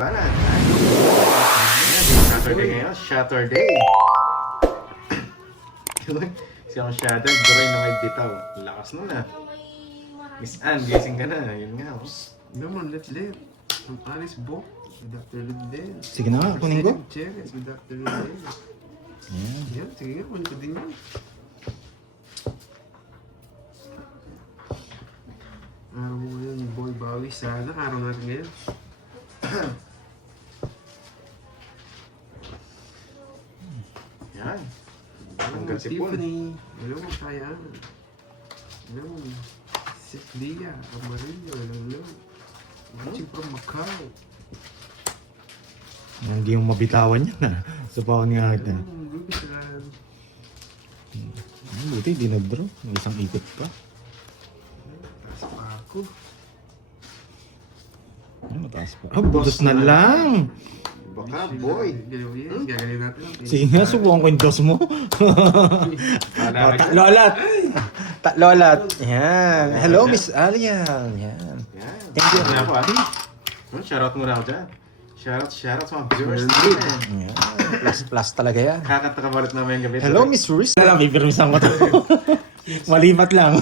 Balan. Saturday ngayon, Saturday. Siyang Shatter, Duray na may bitaw. Lakas nun ah. Miss Ann, gising ka na. Yun nga. Oh. Naman, let. Ang Alice Book, with Dr. Lundell. Sige na nga, kunin ko. Cherries with Dr. Lundell. Yan, sige nga, kunin ko din yan. Araw mo ngayon, boy bawi sana. Araw natin ngayon. Yan. Hello, Hanggang sipon. Tiffany. Hello, Kayaan. Hello, Sif Dia, Amarillo. Hello. Watching from Macau. Hindi yung mabitawan yan ah. Sa paon nga Hello, natin. Rubisan. Buti, di nag-draw. May isang ikot pa. Taas pa ako. Ay, mataas pa. Ah, budos na lang. Baka, boy. Galaw yan. Gagawin natin. Sige nga, subukan ko yung dos mo. Oh, tatlo ulit. Tatlo ulit. Yan. Hello, Miss Alian. Yan. Yan. Thank you. Ano ako, ate? Shoutout muna ako dyan. Shoutout sa mga viewers. Yan. Plus talaga yan. Kakanta ka balit namin yung gabi. Hello, Miss Ruiz. Pipirmisan ko to. Malipat lang.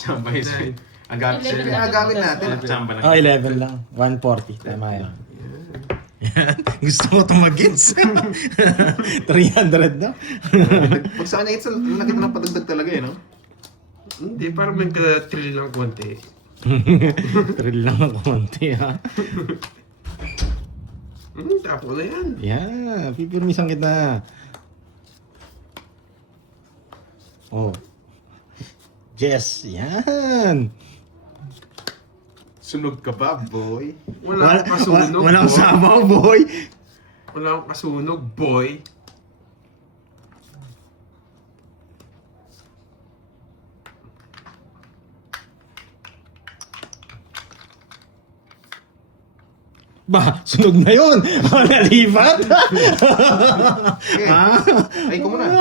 Chamba history. Ang gamit siya. 11 Ang gamit natin. Chamba na. Oh, 11 lang. 140. Tama yan. Yan. Gusto mo itong mag-gets. 300 na. Pag sa kanya, nakita ng padagdag talaga eh, no? Hindi, parang may ka-thrill lang konti. Thrill lang ako konti ha. Tapo na yan. Yan. Pipirmisan kita. Oh. Jess. Yan. Sunog ka ba, boy? Wala akong kasunog, Walang boy. sabaw, boy. Wala akong kasunog, boy. Ba, sunog na yun. Nalipat. Okay. Ah. Ay, ko muna.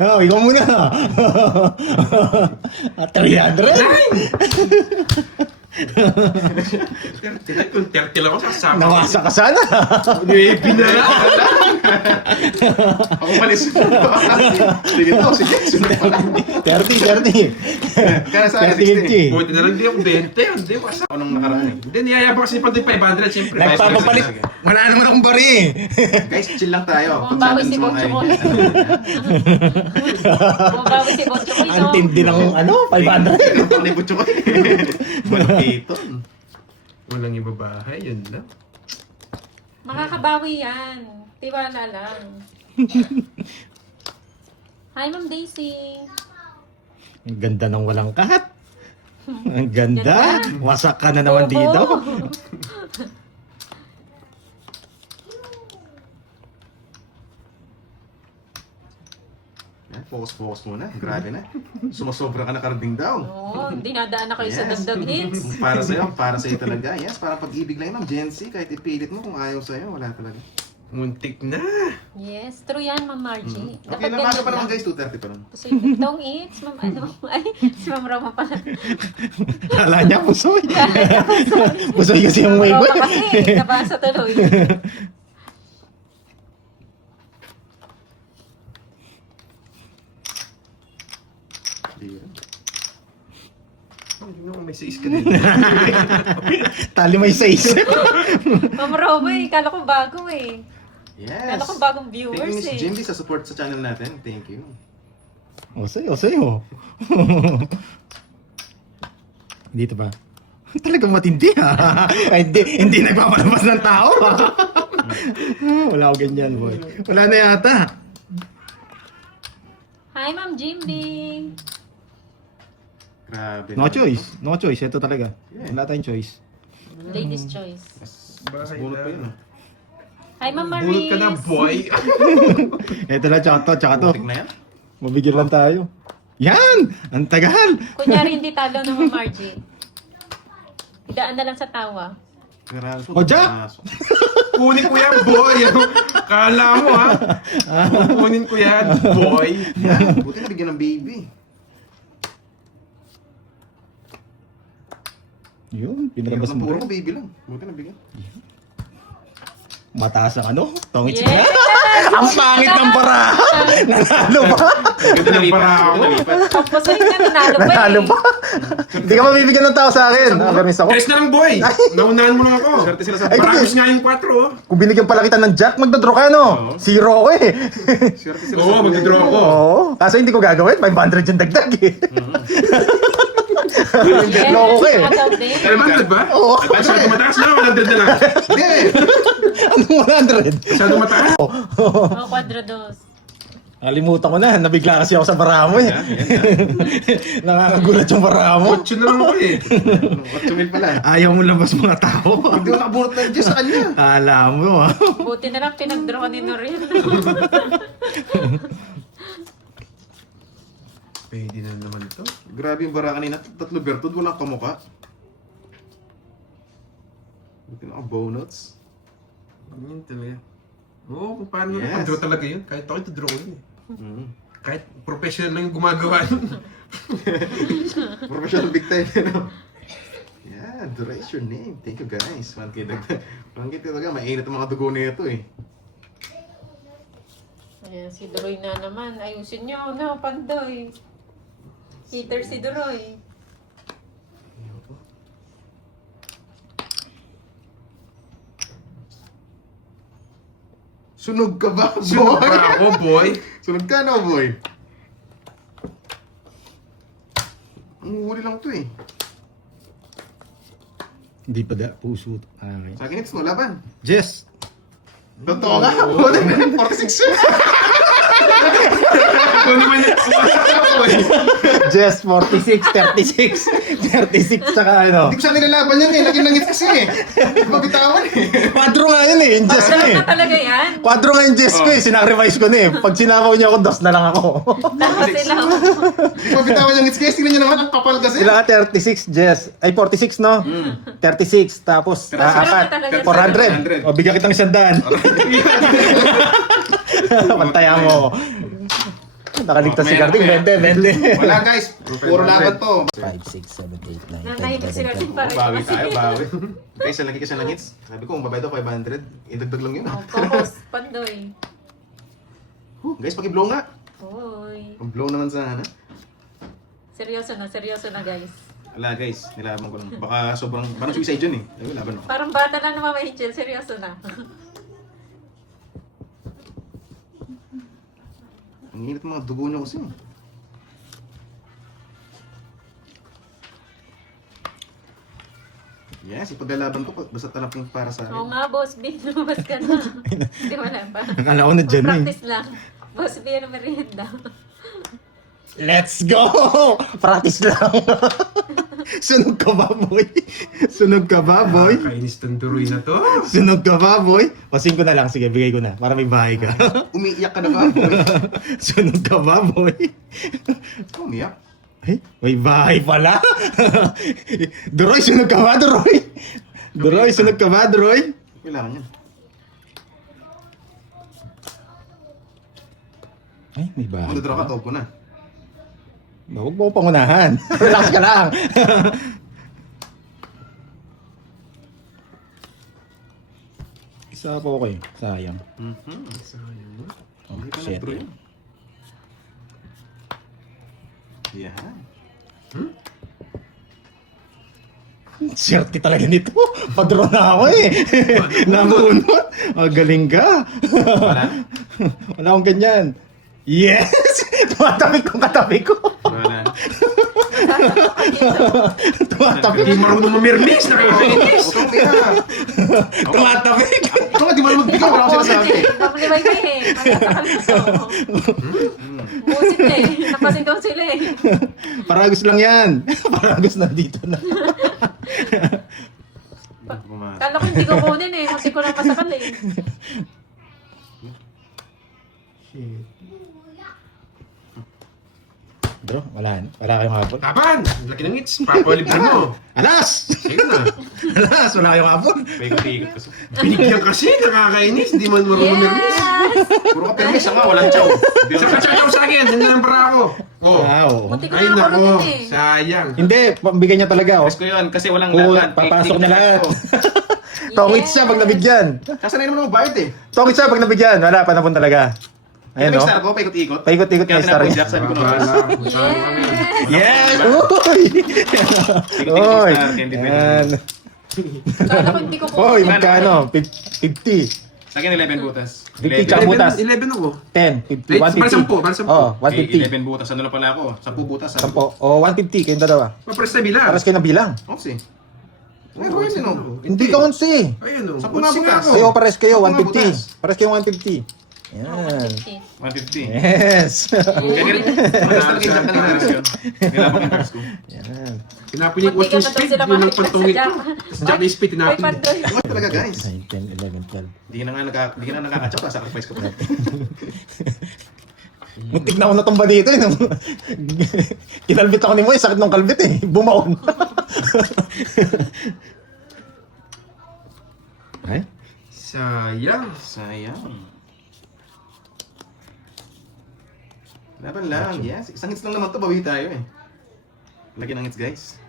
Oh, ikaw muna. 300? Kung 30 lang ako sasama. Nawasa ka sana. Baby na. Ako malis. Sige to, sige. Sunog pa lang. 30. Kaya sa akin, 30. 40 na lang di ako 20. Hindi, wasa. Anong nakaraan eh? Hindi, niyayabang kasi pati 500, siyempre. Nagpapapalit. Wala naman akong bari. Guys, chill lang tayo. Bumabawi si Boss Chokoy. Bumabawi si Boss Chokoy. Ang tindi ng ano, 500. Ito ni Butcho ko. Malapiton. Walang ibabahay, yun lang. Makakabawi yan. Tiwala lang. Hi, Ma'am Daisy. Ang ganda ng walang kahat. Ang ganda. Ganda. Wasak ka na naman Bobo. dito. Yan, focus muna. Grabe na. Sumasobra ka na karding daw. Oo, dinadaan na kayo sa Yes. dagdag hits. Para sa'yo talaga. Yes, parang pag-ibig lang yun, Ma'am Jency. Kahit ipilit mo kung ayaw sa'yo, wala talaga. Muntik na. Yes, true yan, Ma'am Margie. Okay, namaga pa naman guys, 2:30 pa lang. Posible tong hits, Ma'am ano. Ay, si Ma'am Roma pala. Kala niya pusoy. Pusoy kasi yung wave. Roma kasi, nabasa tuloy. Hindi naman may sais ka din. Tali may size. Ma'am Roma eh, kala ko bago eh. Yes. Kala ko bagong Thank you, viewers Miss eh. Jimby, sa support sa channel natin. Thank you. O sa'yo. Dito ba? Talagang matindi ha. Ay, hindi nagpapalabas ng tao ha. Wala ako ganyan boy. Wala na yata. Hi, Ma'am Jimby. Grabe. No choice. No choice. Ito talaga. Yeah. Wala tayong choice. Ladies' choice. Mas bunot pa yun. Hi, Ma'am Bulot Maris. ka na, boy. Ito lang, tsaka to. Butik na yan. Mabigyan lang tayo. Yan! Ang tagal! Kunyari hindi talo ng Ma'am Margie. Idaan na lang sa tawa. Grabe. O, Jack! Kunin ko yan, boy. Kala mo, ha? Kunin ko yan, boy. Yan, buti na bigyan ng baby. Yun, pinalabas mo Puro rin. ko baby lang. Buti nabigyan. Mataas ang ano? Tongits Yes! niya. Ang pangit ng bara! Nanalo ba? Ganda ng para ako. Composite na nanalo pa eh. Nanalo ba? Hindi ka mabibigyan ng tao sa akin. Awareness ako. Tres na lang, boy! Naunahan mo lang ako. Swerte sila sa Ay, Maragos nga yung 4, oh. Kung binigyan pala kita ng jack, magdodraw ka, no? Oo. Zero ako eh. Swerte sila Oo, magdodraw ako. Oo. Kaso hindi ko gagawin. 500 yung dagdag eh. Yes, Loko ka eh. agaw din. Kaya man, ba? Oo. Masyado mataas na, 100 na lang. Hindi! Anong 100? Masyado mataas. Oh, quadrados. Nakalimutan ko na. Nabigla kasi ako sa bara mo eh. Nakakagulat yung bara mo. 8 na lang ako eh. 8 mil pala. Ayaw mo labas mga tao. Hindi ko nakabunot na dyan sa kanya. Alam mo ah. Buti na lang pinag-draw ka ni Noriel. Pwede na naman ito. Grabe yung bara kanina. 3 bertud, walang kamuka. Buti na bonus. Ganyan talaga. Oo, kung paano Yes. pag-draw talaga yun. Kahit ako ito draw ko yun eh. Kahit professional lang yung gumagawa yun. Professional big time. Ano? Yeah, Dura is your name. Thank you guys. 1K dagdag. 1K talaga, mainit ang mga dugo na ito eh. Ayan, si Duroy na naman. Ayusin nyo, no, Pandoy. Peter si Duroy. Sunog ka ba, boy? Sino pa ako, boy? Sunog ka na, boy. Ang huli lang to eh. Hindi pa da. Puso. Sa akin, it's no laban. Jess. Totoo ka? 46 yun. Kung naman yung Jess, 46, 36. 36, saka ano. Hindi ko siya nilalaban yan eh. Lagi langit kasi eh. Mabitawan eh. Quadro nga yun eh. Yung Jess ko Masarap eh. na talaga yan. Quadro nga yung Jess ko eh. Sinacrifice ko na eh. Pag sinabaw niya ako, dos na lang ako. Tapos sila. Hindi mabitawan yung ngits. Tingnan niyo naman, ang kapal kasi. Sila ka 36, Jess. Ay, 46 no? 36, tapos Masarap na apat. talaga. 400. O, bigyan kitang 100. Pantayan mo. Nakaligtas si Carding. 20. Wala guys. Puro laban to. 5, 6, 7, 8, 9, Nanahimik si Garcin pa rin. Bawi tayo, bawi. Guys, lagi ka sa langits. Sabi ko, kung babay daw 500, idagdag lang yun. Oh, focus, Pandoy. Guys, paki-blow nga. Hoy. Ang blow naman sana. Seryoso na guys. Wala guys, nilaban ko lang. Baka sobrang, parang suicide yun eh. Ayun, laban ako. Parang bata lang naman Angel, seryoso na. Ang init mga dugo niyo kasi. Yes, ipaglalaban ko basta talapin para sa Oo akin. nga, Boss B, lumabas ka na. Hindi, wala pa. Akala ko na dyan eh. Practice lang. Boss B, ano merienda? Let's go! Practice lang. Sunog ka ba, boy? Sunog ka ba, boy? Kainis tong duroy na to. Sunog ka ba, boy? O, 5 na lang. Sige, bigay ko na. Para may bahay ka. Umiiyak ka na ba? Sunog ka ba, boy? Umiiyak. Ay, may bahay pala. Duroy, sunog ka ba, Duroy? Duroy, sunog ka ba, Duroy? Kailangan yan. Ay, may bahay. Kung dadraw ka, tawag ko na. Huwag mo pangunahan. Relax ka lang. Isa pa okay. Sayang. Sayang mo. Oh, Hindi ka shit. na-draw yun. Yan. Swerte talaga nito. Padro na ako eh. Namunot. Oh, galing ka. Wala? Wala akong ganyan. Yes! Tumatabi kong katabi ko. Wala. Tumatabi. Hindi marunong mamirmis. Nakakainis. Huwag kang umiiyak. Tumatabi. Ikaw nga, di mo magbigay. Wala akong sinasabi. Nakulibay ka eh. Magkakalimutan ko. Busit eh. Napasin daw sila eh. Paragos lang yan. Paragos nandito na. Pumasok. Kala ko hindi ko kunin eh. Munti ko lang masakal eh. Bro, Wala kayong hapon. Laban! Laki ng hits. Papalipan mo. Alas! Sige na. Alas! Wala kayong hapon. Paikot-ikot kasi. Binigyan kasi, nakakainis. Di man marunong nervous. Yes! Puro ka permis, siya nga, walang chow. Sa katsakaw sa akin, nandiyan para ako. Oh. Oo. Munti ko Ay na ako nako, rin eh. sayang. Hindi, pambigyan niya talaga. Oh. Press ko yun, kasi walang Oo, lahat. papasok na lahat. Oh. Tongits siya pag nabigyan. Kasanay naman ako bayad eh. Tongits siya pag nabigyan. Wala, panapon talaga. Ayan Ayan o. o. Star ko, paikot-ikot. Paikot-ikot Kaya na star. tinapos Jack, sabi ko na. Yes! Uy! Uy! Yan. Kala ko hindi ko Uy, kukunin. magkano? 50. Sa akin 11 butas. 50 tsaka butas. 11 ako. 10, 50, Bali 150. 10, bali 10. Oo, 11 150. butas. Ano lang pala ako? 10 butas. 10. O, 150. Kayong dalawa. Mapress na bilang. Paras kayo na bilang. Kasi. Ay, Roy, sino? Hindi ka 11. Ayun o. Sa punga butas. Kayo, pares kayo. Ako nga butas. 150. Pares kayo 150. Yan. 150. Yes. Kaya ganito. Pares talaga yung Jack na nalaras yun. Nilabak yung pares ko. Yan. Tinapin yung Munti ka watching na daw speed, sila yun ang makikita sa pantungit ko. Jack. Tapos Jack na speed, Ay, tinapin. Pandoy. Ano talaga guys? 9, 10, 11, 12. Hindi ka na nakakatsak pa. Sacrifice ko pa. Muntik na ako natumba dito eh. Kinalbit ako ni Moy, sakit ng kalbit eh. Bumaon. Ay? Sayang. Sayang. Laban lang. Yes. Isang hits lang naman to. Bawi tayo eh. Lagi ng hits guys.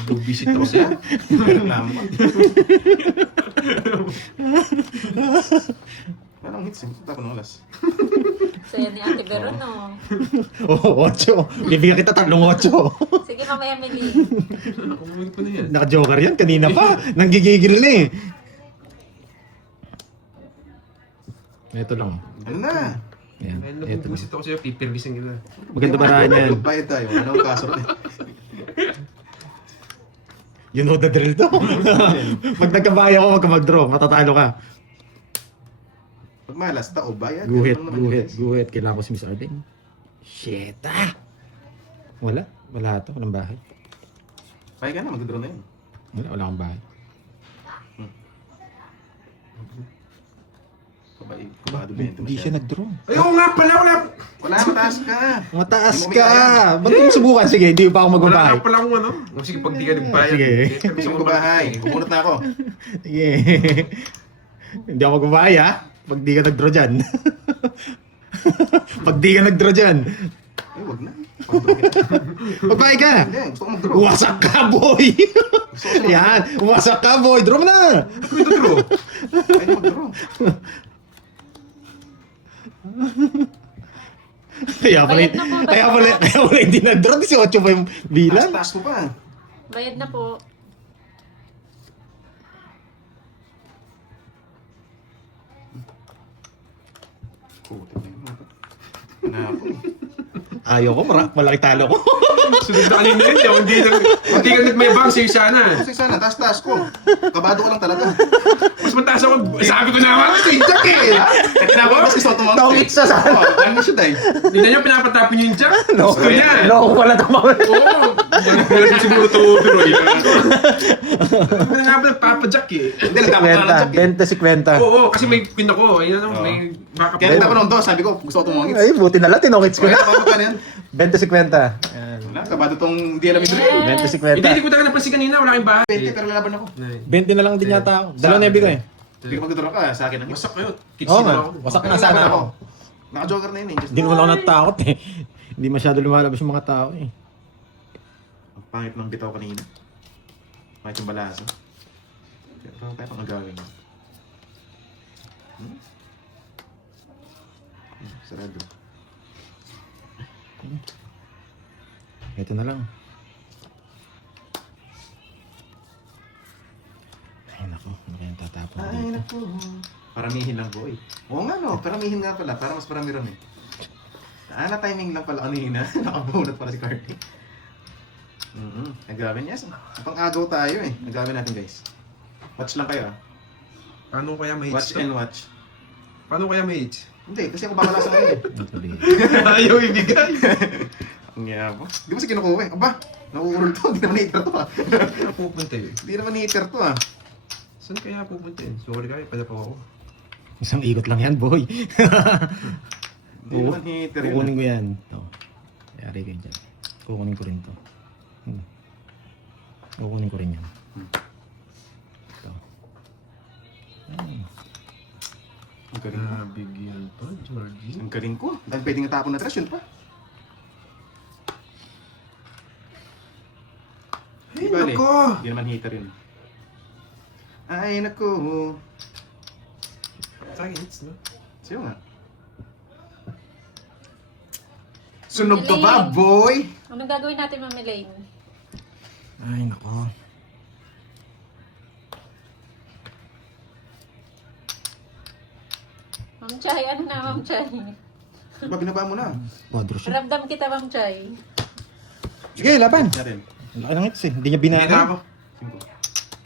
Bubisit ako siya. Reklamo ka. Walang hits eh. Tapos ng oras. Saya ni Ate Veron, no? Oo, 8. Bibigyan kita 3 8. Sige, Mama Emily. Nakumulit ko na yan. Naka-joker yan, kanina pa. Nanggigigil na eh. Ito lang. Ano na? Yan, Ay, ito lang. nabubisit ako sa'yo, pipirbisin kita. Maganda ba yan? Bayad tayo. Ano ang kaso rin? You know the drill to. Pag nagkabaya ko, wag ka mag-draw. Matatalo ka. Pag malas, tao, bayad. Guhit, Ganun naman yun, guhit, guys. guhit. Kailangan ko si Miss Arden. Shit ah! Wala. Wala to. Walang bahay. Bayad ka na, mag-draw na yun. Wala akong bahay. Kabado ba yun? Hindi siya nag-draw. Ay, oo nga pala, wala. Wala, mataas ka. Mataas Hindi mo ka! kaya. Ba't mo subukan? Sige, hindi pa ako Wala magbabahay. nga pala akong ano. Sige, pag di ka nagbayad. Sige. Gusto mo bahay. Pupunot na ako. Sige. Hindi ako magbabahay ha. Pag di ka nag-draw dyan. Pag di ka nag-draw dyan. Eh, wag na. Pag-draw kita. Magbahay ka! Hindi, gusto ko mag-draw. Wasak ka, boy! Yan! Wasak ka, boy! Draw mo na! Ito draw. Ayaw mag-draw. Kaya pala, Bayad na po, bayad kaya pala hindi nag-draw. 18 pa yung bilang. Taas mo pa. Bayad na po. Puta na yun. Ano eh. Ayaw ko, malaki talo ko. Sunod na kanina yun. Hindi ka nagmayabang sa'yo sana. Kasi sana, taas-taas ko. Kabado ko lang talaga. Mas mataas ako. Sabi ko naman, si Jack eh. Kasi nabawas si Soto Monte. Tongit siya sana. Oo, ano siya dahil? Hindi na niyo pinapatapin yung Jack. No, Gusto niya. no, wala tama. Oo. Hindi siguro ito pero eh. Hindi nga ba nagpapajack eh. Hindi, nagkakot na lang Jack eh. 20-50. Oo, kasi may pin ako. Ayun ano, may backup. Kaya kita ko nung sabi ko, gusto ko tumungit. Ay, buti na lang, tinongits ko Kaya na. ako pa yan. 20-50. Yan. Wala, kabado tong di alam yung drill. Hindi 20-50. ko talaga napansin kanina. Wala kayong bahay. 20 pero lalaban ako. 20 na lang din yata ako. Dalawa nebi ko eh. Hindi ka mag-draw ka, sa akin ang Wasak kayo. Kids Oo na nga, ako. wasak Pero na sana lalaban ako. Naka-joker na yun eh. Just Hindi naman ako natakot eh. Hindi masyado lumalabas yung mga tao eh. ang pangit ng bitaw kanina. Pangit yung balaso. Pero tayo pang agawin. Sarado. Ito na lang. Ay naku, ano kayang tatapon Ay, dito? naku. Paramihin lang boy. Oo nga no, paramihin nga pala. Para mas marami ron eh. Timing lang pala kanina. Nakabunot pala si Carty. Nagawin yes. Pang-agaw tayo eh. Nagawin natin guys. Watch lang kayo ah. Paano kaya may Watch hits? and watch. Paano kaya may hits? Hindi, kasi ako bakala sa ngayon eh. Actually, Ayaw ibigay. Ang yabo. Di ba si kinukuha eh? Aba, nauurol to. Hindi naman ni-hitter to ah. Saan pupunta yun? Hindi naman ni-hitter to ah. Saan kaya pupunta yun? Sorry kayo, pala pa ako. Isang ikot lang yan, boy. Hindi naman hitter yun. Kukunin ko yan. Ito. Yari kayo dyan. Kukunin ko rin to. Kukunin ko rin yan. Ito. Ang galing ko. Bigyan to, Georgie. Ang galing ko. Dahil pwedeng natapon na trash, yun pa. Ay, Di bale, nako! Hindi naman hitter yun. Ay, naku. Sa akin, it's no? Siyo nga. Sunog ka ba, boy? Anong gagawin natin, Mami Lane? Ay, nako. Ma'am Chay, ano na, Ma'am Chay? Diba, binaba mo na. Quadro siya. Ramdam kita, Ma'am Chay. Sige, laban. Natin. Ang laki ng hits eh. Hindi niya Hindi na binaka. ako.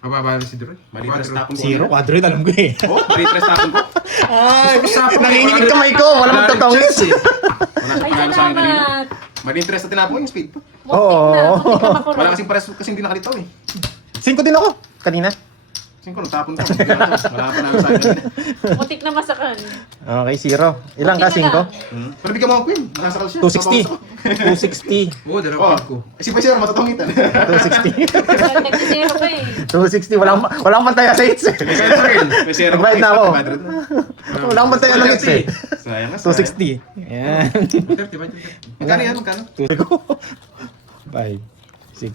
Mababa na si Droy. Malitres tapon ko. Zero, quadro yun, alam ko eh. Oh, malitres tapon ko. Ay, Usapang nanginginig kamay ko. Wala mong totoong hits eh. Wala sa Ay, panalo sa akin kanina. salamat! Malitres na tinapon ko yung speed ko. Oo. Muntik ka makulong. Wala kasing pares kasi hindi nakalitaw eh. 5 din ako. Kanina. Kasi ko, natapon ko. Wala pa namin sa akin kanina. Muntik na masakan. Okay, 0. Ilang ka, 5? Pero bigyan mo ako queen. Nakasakal siya. 260. 260. Oo, Oh, dalawa ko. si Pasir, matatangitan. 260. Nag-zero ka eh. 260. Walang pantaya sa hits eh. May zero Nagbayad na ako. 500 na. Walang pantaya ng hits eh. Sayang na, sayang. 260. Ayan. 30 ba? Magkano yan? Magkano? 5, 6,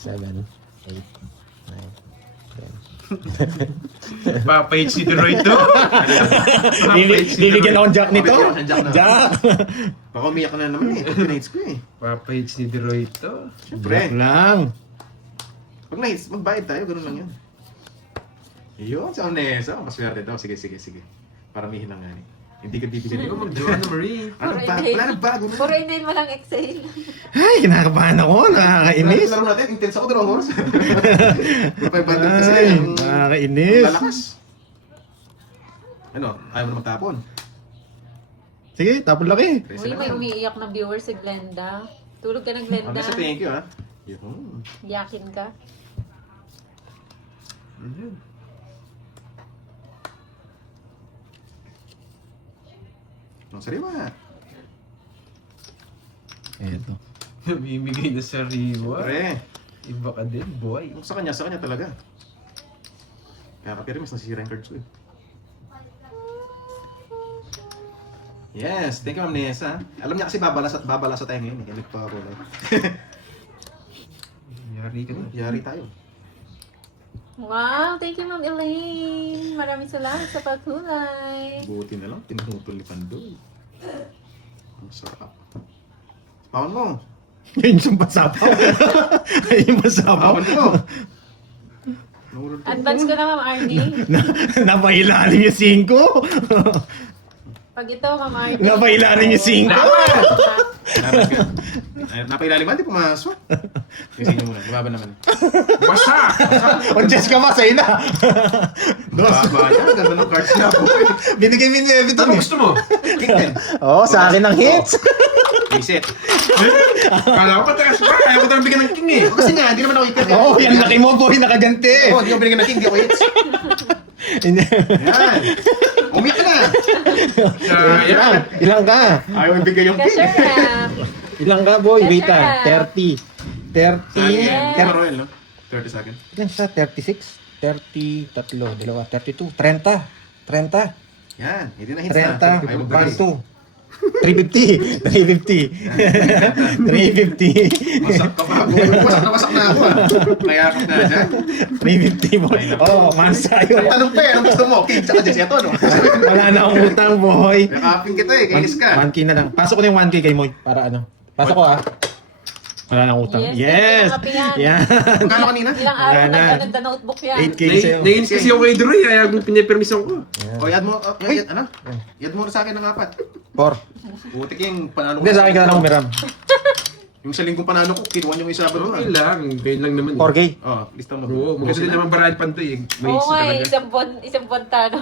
7, 8, 9, 10. Papayit si Droy to. Bibigyan akong jack nito. Bibigyan ako ng jack na. Jack. Baka umiyak ka na naman eh. Pinates ko eh. Papayit si Droy to. Siyempre. Jack lang. Pag na-hits, magbayad tayo. Ganun lang yan. Yun, sa Amnesia. Maswerte daw. Sige, sige, sige. Paramihin lang nga eh. Hindi ka bibigyan Hindi ko nito. mag-Joanna Marie. Ano ba? Wala na bago na. Puro inhale, walang exhale. Ay, kinakabahan ako. Nakakainis. Laro natin, intense ako 2 oras. 500 kasi Ay, yung nakakainis. lalakas. Ano, ayaw mo na magtapon. Sige, tapon laki. Uy, may umiiyak na viewer si Glenda. Tulog ka na, Glenda. Amnesia, thank you ha. Yun. Yakin ka. Ang sariwa. Eto. Namimigay na sa Riwa. Pre, Iba ka din, boy. sa kanya talaga. Kaya kapira, mas nasisira yung cards ko eh. Yes, thank you Ma'am Nessa. Alam niya kasi babalasa tayo ngayon eh. Kaya nagpa-roll out. Yari ka na. Yari tayo. Wow, thank you, Ma'am Elaine. Maraming salamat sa pagkulay. Buti na lang, pinutol ni Pandoy. Ang sarap. Paon mo. Yun yung pasapaw. Yung pasapaw. Paon mo. Nahulog ko. Advance ko na, Ma'am Arnie. Napailalim yung 5. Pag ito, Ma'am Arnie. Napailalim yung 5. Salamat ka. Ay, napailaliman, di pumasok. Kasi nyo muna, bumaba naman. Basa! On chess ka ba? Sa'yo na. Baba yan, ganda ng cards niya po. Binigay mo ni Everton Ano eh. gusto mo? King 10. Oo, sa akin ang hits. Reset. Kala ko patakas pa. Kaya ko talang bigyan ng king eh. Kasi nga, hindi naman ako ikot. Oo, yan laki mo boy, nakaganti. Oo, hindi ko binigyan ng king, di ako hits. Yan. Umiyak ka na. Sayang. Ilang ka? Ayaw ibigay yung king. Kasher na. Ilang ka boy? Yes, Wait sir. ah. 30. 30. Yes. Kaya Royal, no? 30 seconds. Ilan siya? 36? 33, dalawa, 32, 30. 30. Yan, hindi na hits na. 30. Ayaw magbigay. 1, 2. 350. 350. 350. Masak ka pa. Wasak na ako ah. Kaya ka na dyan. 350 boy. Oh, mansa yun. Ang tanong pa eh, anong gusto mo? King tsaka Jess, ito no? Wala na akong utang boy. Nakapin kita eh, kainis ka. 1K na lang. Pasok ko na yung 1K kay Moy. Para ano. Pasok ko ah. Wala na akong utang. Yes, Yes! thank you, Kapihan. Yan. Magkano kanina? Ilang araw Wala na. na the notebook yan. 8K sa'yo. Nainis kasi ako kay Droy. Kaya pinapermisan ko. O, yad mo, ano? Yad mo sa akin ng 4. 4. Butik yung panalo ko. Hindi, sa akin ka na lang umiram. Yung sa linggong panalo ko, kinuha niyo yung isa ba Okay doon? lang. Ganyan lang naman. 4K. Oh, lista mo. Oo, maganda din naman baraan pantoy eh. May Oo isa nga, talaga. isang buwan talo.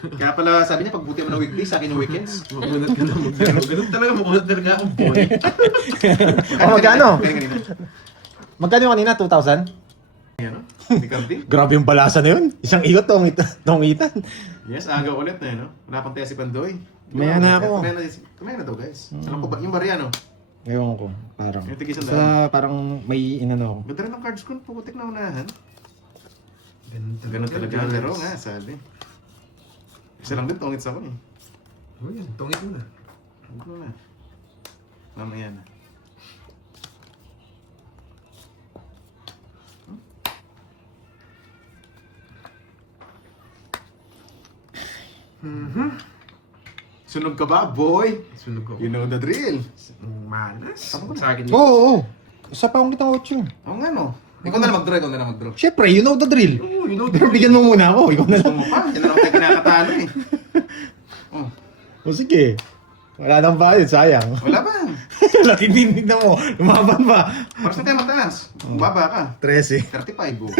Kaya pala sabi niya, pagbuti mo ng weekday, sa akin yung weekends. Makunat ka na. Ganun talaga, makunat talaga ako, boy. Oh, magkano? Kaya kanina. Magkano yung kanina? 2,000? Ano? Hindi ka din. Grabe yung balasa na yun. Isang ikot tong itan. Yes, aga ulit na no? Wala pang tayo si Pandoy. Maya na ako. Kamaya na daw guys. Alam ko ba, yung barya no? Ewan ko, parang. Yung tigisan Parang may inano ako. Ganda rin ng cards ko, putik na unahan. Ganda. Ganun talaga, pero nga, sabi. Isa lang din, tongits ako eh. Oh, yan. Tungit mo na. Ano na? Mamaya na. Sunog ka ba, boy? Sunog ko. You know the drill. Manas. Ako na. Sa akin. Oo. Isa pa akong kitang 8. Oo nga no. Ikaw na lang mag-draw, ikaw na lang mag-draw. Siyempre, you know the drill. Oh, you know Pero bigyan mo muna ako. Ikaw na Gusto lang. mo pa? Yan na lang tayo kinakatalo eh. Oh, O sige. Wala nang bayad, sayang. wala ba? Latindinig na mo. Lumaban pa. Para saan tayo mataas? Baba ka. 13. 35 oh.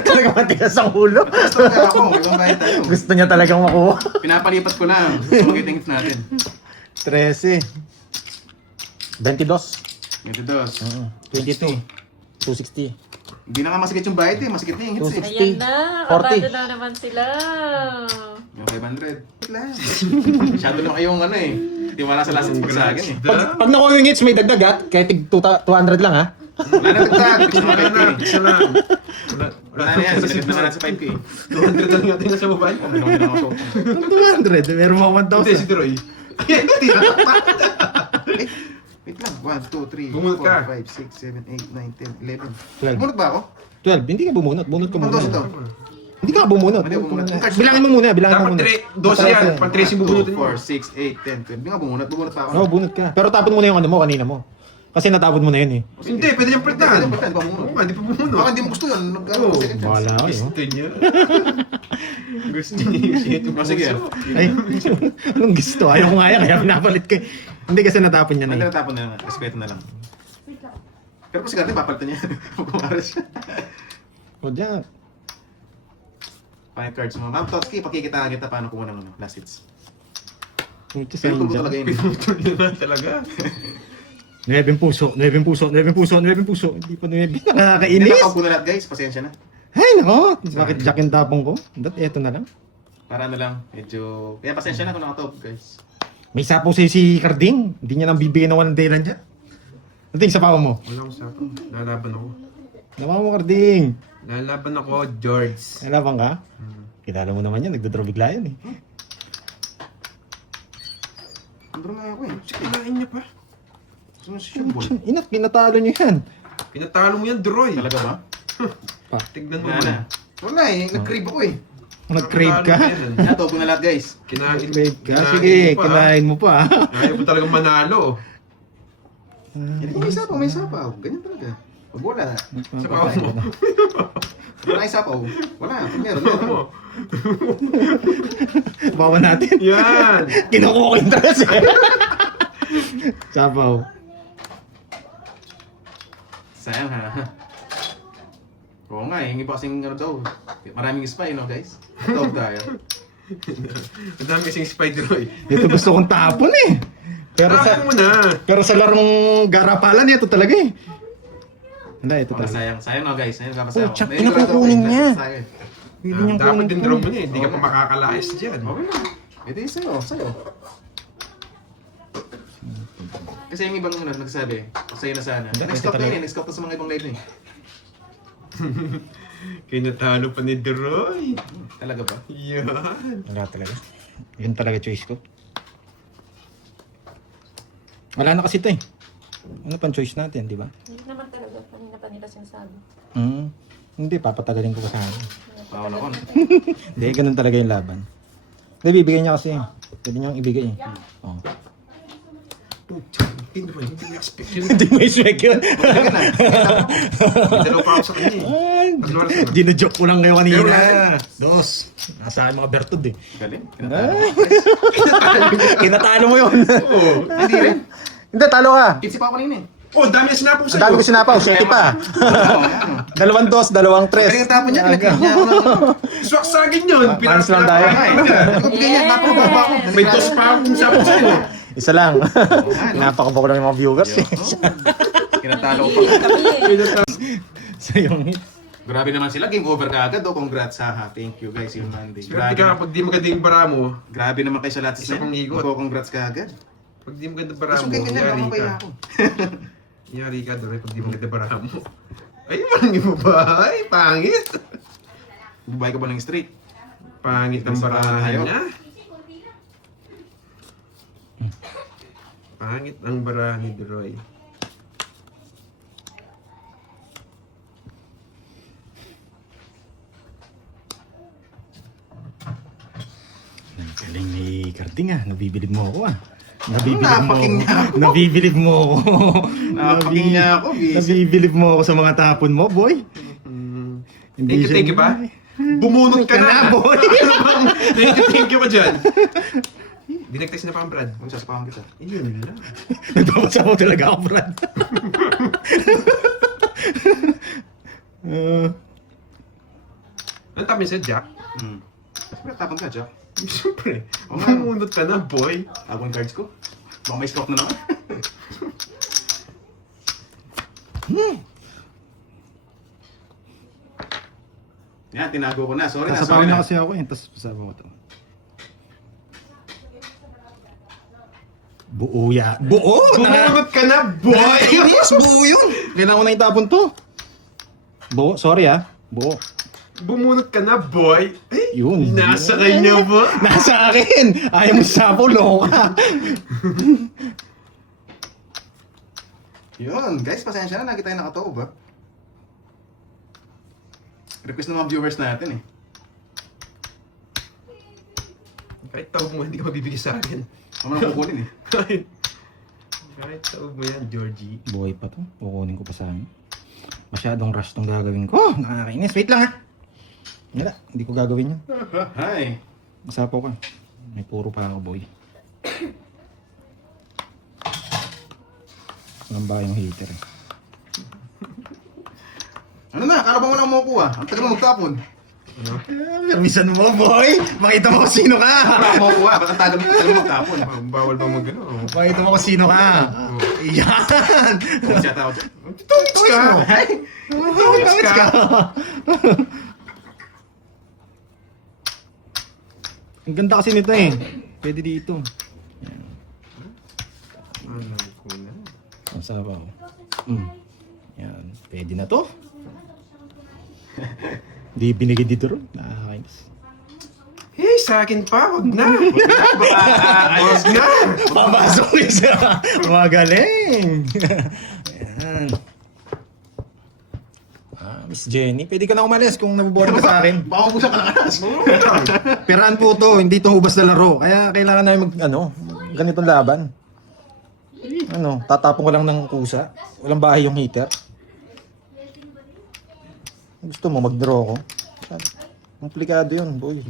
Talaga matigas ang ulo. Gusto ka ako, ibang bayad tayo. Gusto niya talagang makuha. Pinapalipat ko lang. Gusto magitingit natin. 13. 22. 22. 22. 260. Hindi na nga masigit yung bayad eh. Masigit na yung hits eh. Ayan na, 40. kabado na naman sila. Yung 500. Wait lang. Masyado lang kayong ano eh. Tiwala sa last pag sa akin eh. Pag nakuha yung hits, may dagdag ha. Kaya tig 200 lang ha. Wala na tagtag. Gusto mo Wala na. 5K. Isa lang. Wala na yan. Sinagit na natin sa 5K. 200 lang natin nasa mobile. Ano na ako so. 200. Meron mo Hindi, si 1,000. Troy. Wait lang. 1, 2, 3, Bumunot ka. 4, 5, 6, 7, 8, 9, 10, 11. 12. Bumunot ba ako? 12. Hindi ka bumunot. Bunot ka Ang muna. dos ito. Hindi ka bumunot. Hindi ako bumunot. Bilangin mo muna. Bilangin mo Dapat muna. 12 yan. Pag 13 yung bubunutin mo. 4, 6, 8, 10, 12. Hindi nga bumunot. Bumunot pa ako. Oo, bunot ka. Pero tapon mo na yung ano mo kanina mo. Kasi natapon mo na yun eh. Hindi, pwede niyang Pwede palitan. pa palitan. Hindi pa bumunot. Oo, hindi pa bumunot. Baka hindi mo gusto yun. Oo. Second chance. Bahala kayo. Gusto niya. Gusto niya yung shit. Oh, sige. Ay, anong gusto? Ayaw ko nga yan, kaya pinapalit ko. Hindi kasi natapon niya na Hindi eh. natapon na lang. Respeto na lang. Pero kung sigarte, papalitan niya. Kumaras siya. O dyan. 5 cards mo. Ma'am Totski, pakikita kita paano kuha ng last hits. Puto sa Pero tubo dyan. talaga yun. Pinutol niya na talaga. 9 puso, 9 puso, 9 puso, 9 puso. Hindi pa 9. Hindi Nakakainis. na po na lahat guys. Pasensya na. Ay, nako. Bakit jack and tapong ko? Eto na lang. Para ano lang. Medyo... Kaya pasensya na kung nakatop guys. May sapo si Carding. Hindi niya nang bibigyan ng walang dahilan dyan. Ano yung sapaw mo? Wala akong sapo. Lalaban ako. Naman mo, Carding. Lalaban ako, George. Nalaban ka? Kilala mo naman yan. Nagdodraw bigla yan eh. Andro na ako eh. Kinain niya pa. Gusto mo siya boy. Pinatalo niyo yan. Pinatalo mo yan, Droy. Talaga ba? Tignan mo Wala na. muna. Wala eh. Nag-crave ako eh. Nag-crave ka? Pinatalo mo yan. Natopo na lahat guys. Kinain. Nag-crave ka? Kinain Sige, mo pa, kinain mo pa. Ayaw mo talagang manalo. May sapaw, may sapaw. Ganyan talaga. Pag wala. Sapaw mo. Wala yung sapaw. Wala. Pag meron, meron. Bawa natin. Yan. Kinukuha ko yung dress eh. Sapaw. Sayang ha. Oo nga eh. Hindi pa kasing ano daw. Maraming spy no guys. Top tayo. Ang dami kasing Spider-Roy. Ito gusto kong tapon eh. Tapon mo na. Pero sa larong garapalan, ito talaga eh. Hindi, ito Okay, talaga. sayang. Sayang no guys. Sayang kapasayaw. Oh, tsak, pinakukunin niya. Sayang. Pili niyang Dapat kunin din ko. draw mo niya. Hindi ka pa makakalayas dyan. Okay lang. Ito yung sa'yo. Sa'yo. Kasi yung ibang ano, nagsabi, sa'yo na sana. Hindi, Next ito stop na talaga. yun. Next stop na sa mga ibang live na eh. Kinatalo pa ni Droy. Talaga ba? Yan. Wala talaga. Yun talaga choice ko. Wala na kasi ito eh. Ano pang choice natin, di ba? Hindi naman talaga. Kanina pa nila sinasabi. Hindi, papatagalin ko pa sana. Bawal ako. Hindi, ganun talaga yung laban. Hindi, bibigyan niya kasi. Pwede niyang ibigay eh. Oh. Hindi mo expect yun. Hindi mo i-swag yun. Talaga na. May dalawa pa ako sa kanya eh. Ano oras na? Gino-joke ko lang kayo kanina. Pero wala. Dos. Nasaan mga Bertod eh. Galing. Kinatalo mo yun. Oo. Hindi rin. Hindi, talo ka. Kitsi pa ako kanina eh. Oh, dami na sinapok Ang dami ko sa'yo. sinapaw, swerte pa. Oo, ano. 2 dos, 2 tres. Galing ang tapon niya. Pinagkita niya ako ng ano. Swak sa akin yun. Pares lang tayo. Ay, hindi ko bigyan yan. Tapon pa ako. May dos pa akong sinapok sa'yo. Isa lang. Napakabok lang yung mga viewers eh. Kinatalo ko pa. Kami eh. So yung hit. Grabe naman sila. Game over ka agad. Congrats ha. Thank you guys. See you Monday. Swerte ka kapag di maganda yung bara mo. Grabe naman kayo sa lahat Isa pang ikot. Congrats ka agad. Pag di maganda bara Gusto mo, kayo ganyan. yari Baka ka. ako. Yari ka doon pag di maganda bara mo. Ay, parang yung babae. Pangit. Bubay ka ba ng straight? Pangit ang barahan Ayaw. niya. Pangit ang barahan ni Droy. Ang galing ni Carding ah. Nabibilib mo ako ah. Nabibilib mo Napaking ako. niya ako. Nabibilib mo ako. Napaking niya ako, busy. Nabibilib mo ako sa mga tapon mo, boy. Thank you ba? Bumunot ka na, boy. Thank you ka dyan. Dinag-text na pa ang Brad. Ano sasapahan kita? Yun lang. Nagpapasapaw talaga ako, Brad. Ano tapin sa Jack? Siyempre, tapon ka, Jack. Siyempre. Oo nga. Bumunot ka na, boy. Tapon cards ko. Baka may stroke na naman. Yan, tinago ko na. Sorry na, sorry Sasapawin na na. kasi ako eh. Tapos pasapaw ko to. Buo ya. Buo! Bumunot ka na, boy! Yes, buo yun. Kailangan ko na itapon to. Buo, sorry ah. Buo. Bumunot ka na, boy! Ay, Yun. nasa kanya ba? Nasa akin! Ayaw mo sapaw, loka. Yun, guys, pasensya na. Lagi tayo nakatoob, ha? Request ng mga viewers natin, eh. Kahit tawag mo, hindi ka mabibigay sa akin. Ano na kukunin, eh. Kahit tawag mo yan, Georgie. Buhay pa to. Kukunin ko pa sa amin. Masyadong rush tong gagawin ko. Nakakainis. Wait lang ha. Wala. Hindi ko gagawin yun. Hi. Masapaw ka. May puro pa ako, boy. Walang ba yung heater eh. Ano na? Kala ba mo lang makukuha? Ang tagal mo magtapon. Permisan mo, boy! Makita mo kung sino ka! Wala akong makukuha. Ba't ang tagal mo magtapon? Bawal ba mag-ano? Makita mo kung sino ka! Yan! Kung siya tao. Tungits ka! Tungits ka! Ang ganda kasi nito eh. Pwede dito. Alam ko na. Ang sabaw. Yan. Pwede na to. Hindi binigay dito ron. Nakakainis. Hey, sa akin pa, huwag na! Huwag na! Papasok yun sa magaling. Ayan. Miss Jenny, pwede ka na umalis kung nabuboard ka sa akin. Baka mo siya kalakaras. Pirahan po to, hindi to hubas na laro. Kaya kailangan namin ganitong laban. Tatapon ko lang ng kusa. Walang bahay yung heater. Gusto mo mag-draw ko? Komplikado yun, boy.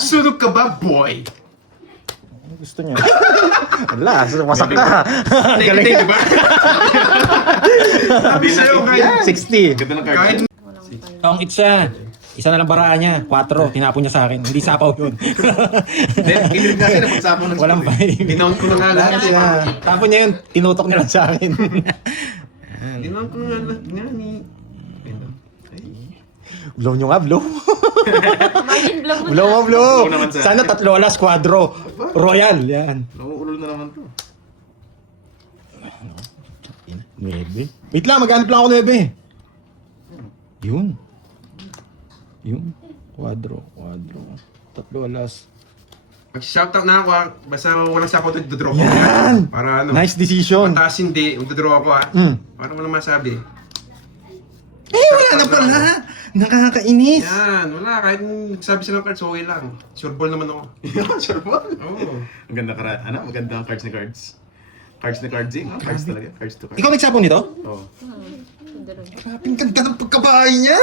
Sunog ka ba, boy? Ano gusto niya? Ala, wasak ka. Thank you ba? Sabi sa'yo, kahit 60. Ganda ng card. kahit Ang itsa. Isa na lang baraan niya. 4. Tinapon niya sa akin. Hindi sapaw yun. Hindi, kinilig kasi na pagsapon ng Walang school, vibe. dinaon ko na nga lang. Lahat sila. Tapon niya yun. Tinutok niya lang sa akin. Dinaon ko na nga lang ni... Blow nyo nga, blow. Imagine vlog mo Blow na. mo, blow. Blow naman sa Sana akin. 3 alas, quadro. Royal, yan. Nauulol na naman to. 9. Wait lang, maghanap lang ako 9. Yun. Quadro. 3 alas. Mag-shoutout na ako ha. Basta walang sapaw ito, dodraw ko. Yan! Para ano. Nice decision. Mataas hindi, dodraw ako ha. Para walang masabi. Wala na pala. Nakakainis. Yan, wala. Kahit sabi silang cards, okay lang. Sure ball naman ako. Yan, sure ba? Oo. Ang ganda maganda ang cards ni cards. Cards ni cards, eh. Cards talaga. Cards to cards. Ikaw nagsapon nito? Oo. Grabe, ang ganda ng pagkabahay niya.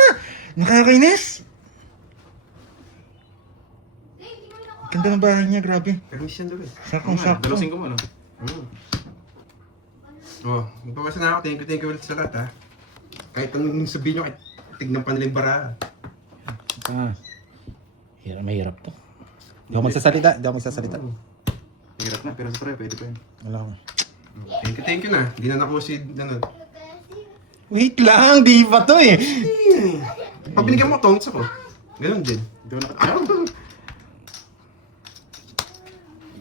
Nakakainis. Ganda ng bahay niya, grabe. Permission doon eh. Sakong-sakong. Dalasin ko mo, ano? Oh, magpapasa na ako. Thank you ulit sa lahat ha. Kahit anong sabihin nyo, kahit tignan pa nila yung bara. Mahirap to. Hindi ako magsasalita. Hirap na, pero sa try, pwede pa yun. Wala ko. Thank you na. Hindi na ako si... Ano. Wait lang, di pa to eh. Pag binigyan mo tones ako. Ganun din. Hindi ko nakatayo.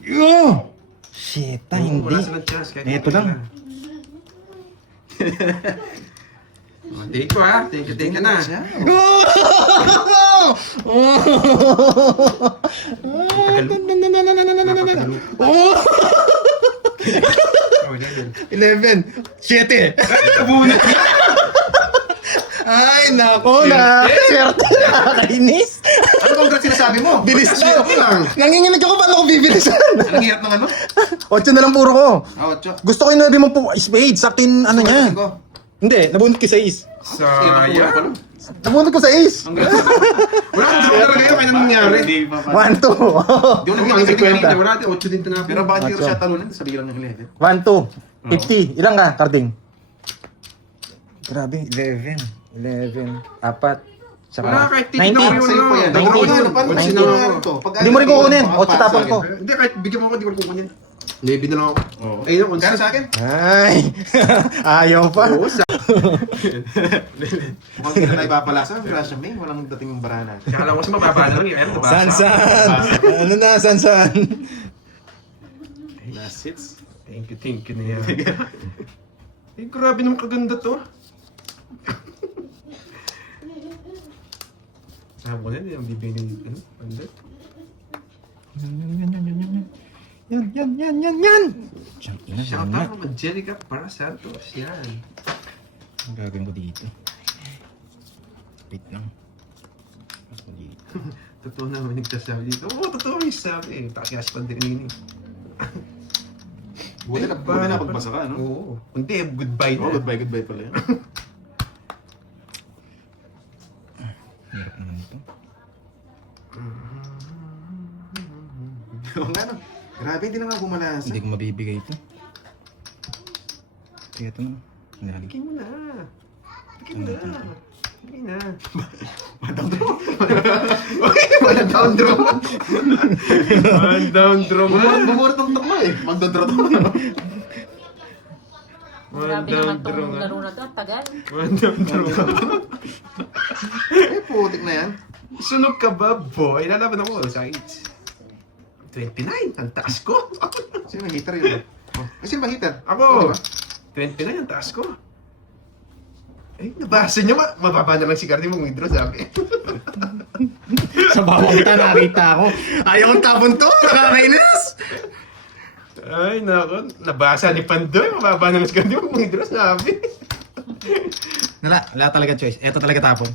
Yo! Shit, hindi. Wala silang chance. Kahit Eto lang. Take ko ha. Take ka na. Oh, 11. 7. Kabunat niya. Ay, nako na. Swerte. Nakakainis. Ano congrats sinasabi mo? Bilis daw. Swerte lang. Nanginginig ako paano ko bibilisan. Anong hirap ng ano? 8 na lang puro ko. Oh, chok. Gusto ko yung 9 po spade. Saktin ano niya. Ko. Hindi, nabunot ko sa is. Sayang. Nabunot ko sa is. Ang galing. Wala akong draw talaga yun. Kaya nangyari. Hindi pa pa. 1, 2. Di ko Ang nabigay sa kwenta. kwenta. Wala natin. 8 din tinapin. Pero bakit hindi ko Ocho. siya talunan? Sabi lang ng 11. 1, 2. 50. Ilang ka, Carding? Grabe, 11. 11. Apat. Wala, kahit 90. titignan ko Sa'yo po yan. Nag-roll Nag-roll na. na. Paano Wala ba sinawa sinungaling ko. to? Pag Hindi mo rin ano, kukunin. baka 8 pa tapon sa ko. akin. Hindi, kahit bigyan mo ako, di ko kukunin. Levi na lang ako. Oo. Ayun, kung Kaya sa akin? Ay, ayaw pa. Oo, sa... Mukhang hindi na tayo papalasa. Grasya May. Walang dating yung barahan natin. Kala ko sa mababa na lang yun. Ayun, nabasa. San? Ano na, san? Last hits. Thank you na yan. Eh, grabe naman kaganda to. Sabi ko na, hindi ang bibigyan ng ano, pandit. Yan. Shout out from Angelica para Santos. Yan. Ang gagawin ko dito. Wait lang. Ako dito. Totoo na may nagsasabi dito. Oo, totoo yung sabi. Takias pa din ini. Buti na pagbasa ka, no? Oo. Hindi, goodbye Oh, na. goodbye pala yun. Hirap naman ito. Oo nga, no? Grabe, hindi na nga bumalasa. Hindi ko mabibigay ito. Kaya ito na. Nalagay. Bigyan mo na. Bigyan mo na. Bigyan na. Walang down draw. Walang down draw man. Bumura tong mo eh. Magdodraw to. Walang Grabe down naman draw tong man. laro na to. Ang tagal. Walang down draw. Eh, putik na yan. Sunog ka ba, boy? Lalaban ako sa AIDS. 29. Ang taas ko. Sino ang hitter yun? Oh. Sino ba hitter? Ako. Diba? 29 ang taas ko. Eh, nabasa niyo ba? Mababa na lang si Cardi mong withdraw, sabi. Sa bawang kita nakita ako. Ayaw kong tapon to. Nakakainis. Ay, nako. Nabasa ni Pandoy. Mababa na lang si Cardi mong withdraw, sabi. Wala talaga choice. Ito talaga tapon.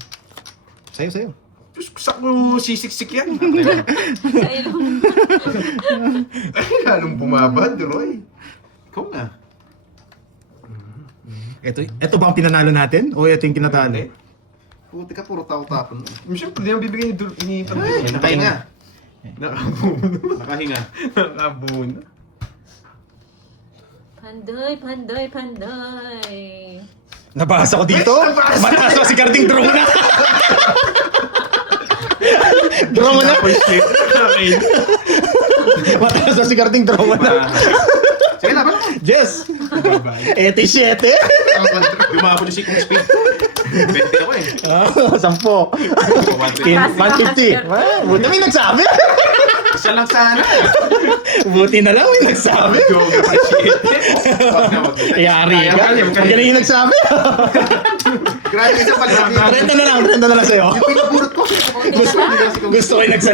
Sa'yo. Diyos ko, sako sisiksik yan. Sa ilong. Ay, lalong bumaba, Roy. Ikaw na. Ito ba ang pinanalo natin? O ito yung kinatalo? Hindi. Putik ka, puro tao-tapon. Siyempre, hindi naman bibigyan ni Pandoy. Nakahinga. Nakabuno. Nakahinga. Nakabuno. Pandoy. Nabasa ko dito? Nabasa. Mataas pa si Carding draw na. Draw mo na. Mataas pa si Carding draw mo na. Sige, laban ako. Yes. 87. Lumabon na si Kung Speed. 20 ako eh. 10. 150. Buti may nagsabi. Isa lang sana. Buti na lang may nagsabi. Wag na, wag na. Yari ka. Ang galing yung nagsabi. Grabe isa pala. Renta na lang sa'yo. Yung pinapurot ko. Gusto ko yung nagsalita.